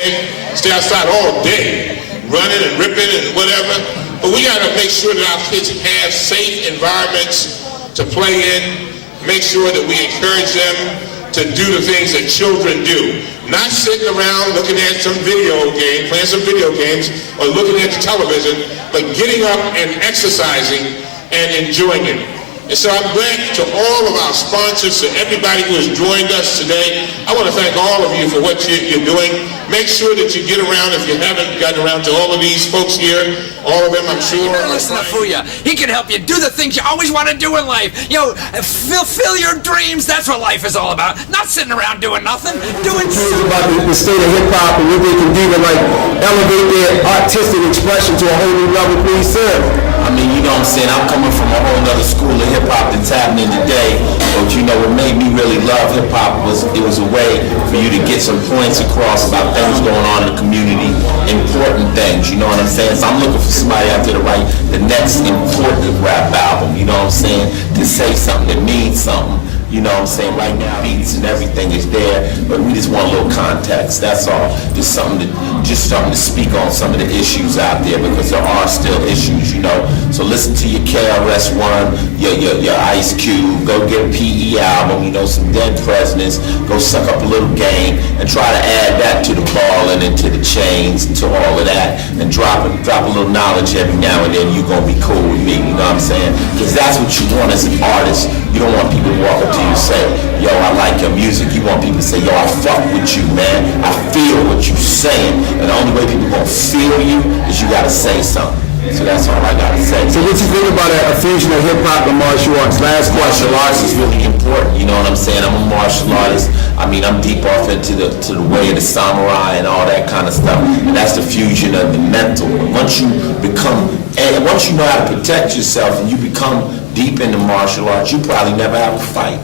Stay outside all day, running and ripping and whatever. But we gotta make sure that our kids have safe environments to play in, make sure that we encourage them to do the things that children do. Not sitting around looking at some video game, playing some video games, or looking at the television, but getting up and exercising and enjoying it. And so I'm glad to all of our sponsors, to everybody who has joined us today. I want to thank all of you for what you're doing. Make sure that you get around, if you haven't gotten around to all of these folks here, all of them I'm sure. You better listen to Fuya. He can help you do the things you always want to do in life. You know, fulfill your dreams. That's what life is all about. Not sitting around doing nothing. Doing something. About the state of hip-hop and what they can do to like elevate their artistic expression to a whole new level, please, sir. I mean, you know what I'm saying? I'm coming from a whole other school of hip-hop that's happening today. But you know, what made me really love hip-hop was it was a way for you to get some points across about things going on in the community, important things, you know what I'm saying? So I'm looking for somebody out there to write the next important rap album, you know what I'm saying? To say something that means something. You know what I'm saying? Right now, beats and everything is there, but we just want a little context. That's all. Just something to speak on some of the issues out there, because there are still issues, you know. So listen to your KRS-One, your Ice Cube. Go get a PE album, you know, some Dead Presidents. Go suck up a little Game and try to add that to the ball and into the chains and to all of that, and drop a little knowledge every now and then. You're gonna be cool with me, you know what I'm saying? Because that's what you want as an artist. You don't want people to walk up to you and say, yo, I like your music. You want people to say, yo, I fuck with you, man. I feel what you're saying. And the only way people gonna feel you is you gotta say something. So that's all I gotta say. So what you think about a fusion of hip-hop and martial arts? Last question. Martial arts is really important, you know what I'm saying? I'm a martial artist. I mean, I'm deep off into the way of the samurai and all that kind of stuff. And that's the fusion of the mental. Once you know how to protect yourself and you become deep into martial arts, you probably never have a fight,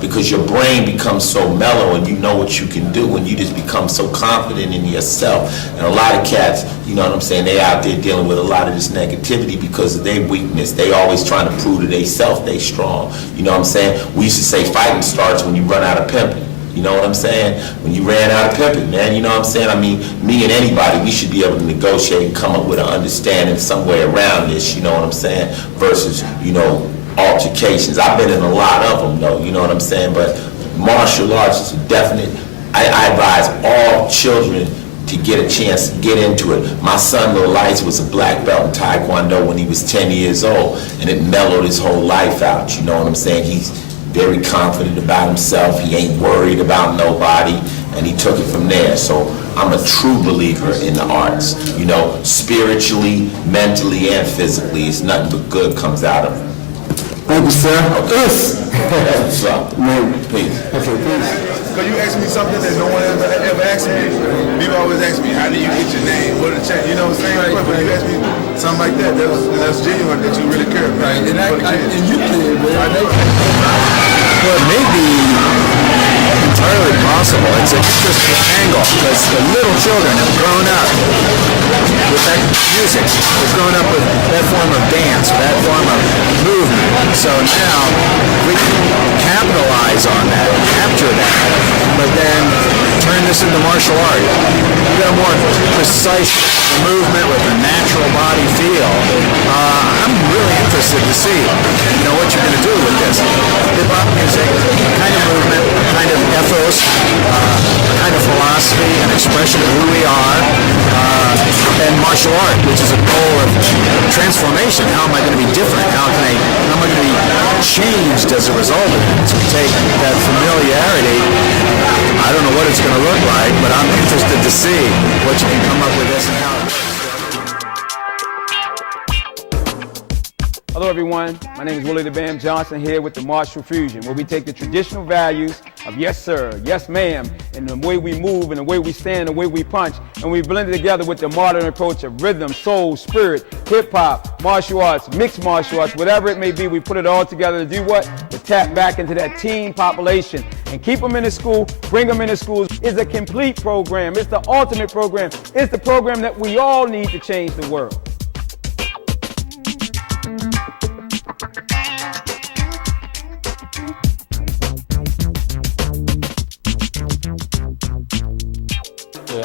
because your brain becomes so mellow and you know what you can do, and you just become so confident in yourself. And a lot of cats, you know what I'm saying, they out there dealing with a lot of this negativity because of their weakness. They always trying to prove to themselves they strong. You know what I'm saying? We used to say fighting starts when you run out of pimping. You know what I'm saying? When you ran out of pimping, man, you know what I'm saying? I mean, me and anybody, we should be able to negotiate and come up with an understanding somewhere around this, you know what I'm saying? Versus, you know, altercations. I've been in a lot of them, though, you know what I'm saying? But martial arts is a definite. I advise all children to get a chance to get into it. My son, Lil Lights, was a black belt in Taekwondo when he was 10 years old, and it mellowed his whole life out, you know what I'm saying? He's very confident about himself. He ain't worried about nobody, and he took it from there. So I'm a true believer in the arts. You know, spiritually, mentally, and physically, it's nothing but good comes out of it. Thank you, sir. Yes. What's up? Please. Okay, please. Because you asked me something that no one ever asked me. People always ask me, how do you get your name? What the check? You know what I'm saying? Right. But you asked me something like that. That's genuine, that you really care about. Right. And you did, man. Well, it may be entirely possible. It's an interesting angle, because the little children have grown up with that music. They've grown up with that form of dance, that form of movement. So now we can capitalize on that, capture that, but then turn this into martial art. You got a more precise movement with a natural body feel. I'm really interested to see, you know, what you're going to do with this. Hip-hop music, kind of movement, kind of ethos, kind of philosophy, an expression of who we are, and martial art, which is a goal of transformation. How am I going to be different? How am I going to be changed as a result of it? To take that familiarity, I don't know what it's going to look like, but I'm interested to see what you can come up with this and how it works. Hello everyone, my name is Willie the Bam Johnson here with the Martial Fusion, where we take the traditional values of yes sir, yes ma'am, and the way we move and the way we stand, the way we punch, and we blend it together with the modern approach of rhythm, soul, spirit, hip-hop, martial arts, mixed martial arts, whatever it may be. We put it all together to do what? To tap back into that teen population and keep them in the school, bring them into schools. It's a complete program. It's the ultimate program. It's the program that we all need to change the world.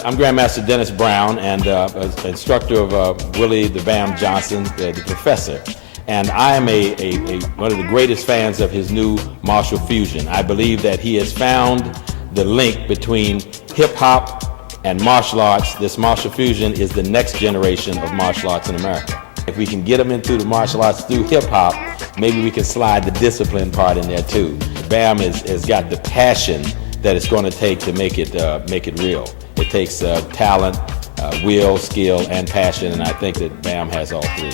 I'm Grandmaster Dennis Brown and instructor of Willie the Bam Johnson, the professor. And I am one of the greatest fans of his new martial fusion. I believe that he has found the link between hip-hop and martial arts. This martial fusion is the next generation of martial arts in America. If we can get them into the martial arts through hip-hop, maybe we can slide the discipline part in there too. Bam has got the passion that it's going to take to make it real. It takes talent, will, skill, and passion, and I think that Bam has all three.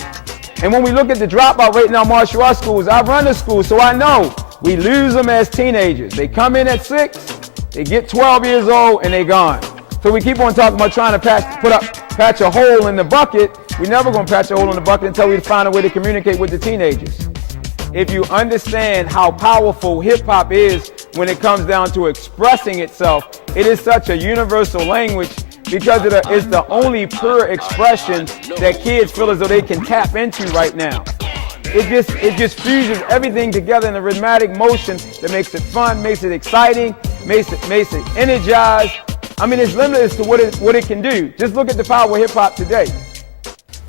And when we look at the dropout rate in our martial arts schools, I run the school, so I know we lose them as teenagers. They come in at 6, they get 12 years old, and they're gone. So we keep on talking about trying to patch a hole in the bucket. We're never going to patch a hole in the bucket until we find a way to communicate with the teenagers. If you understand how powerful hip-hop is when it comes down to expressing itself, it is such a universal language because it's the only pure expression that kids feel as though they can tap into right now. It just fuses everything together in a rhythmic motion that makes it fun, makes it exciting, makes it energized. I mean, it's limitless to what it can do. Just look at the power of hip-hop today.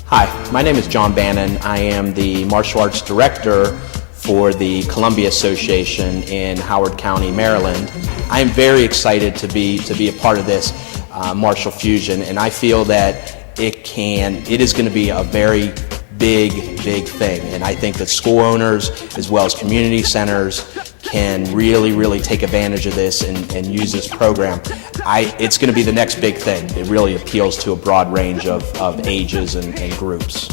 Hi, my name is John Bannon. I am the martial arts director for the Columbia Association in Howard County, Maryland. I am very excited to be a part of this martial fusion, and I feel that it is going to be a very big thing. And I think that school owners as well as community centers can really take advantage of this and use this program. It's going to be the next big thing. It really appeals to a broad range of ages and groups.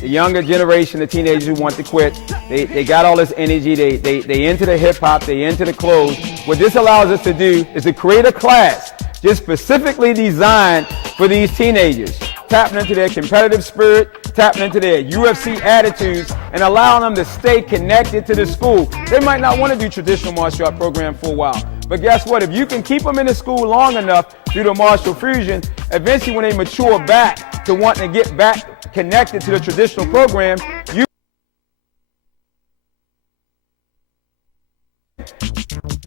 The younger generation, the teenagers who want to quit, they got all this energy, they into the hip-hop, they into the clothes. What this allows us to do is to create a class just specifically designed for these teenagers, tapping into their competitive spirit, tapping into their UFC attitudes, and allowing them to stay connected to the school. They might not want to do traditional martial art program for a while, but guess what? If you can keep them in the school long enough through the martial fusion, eventually when they mature back to wanting to get back connected to the traditional program, you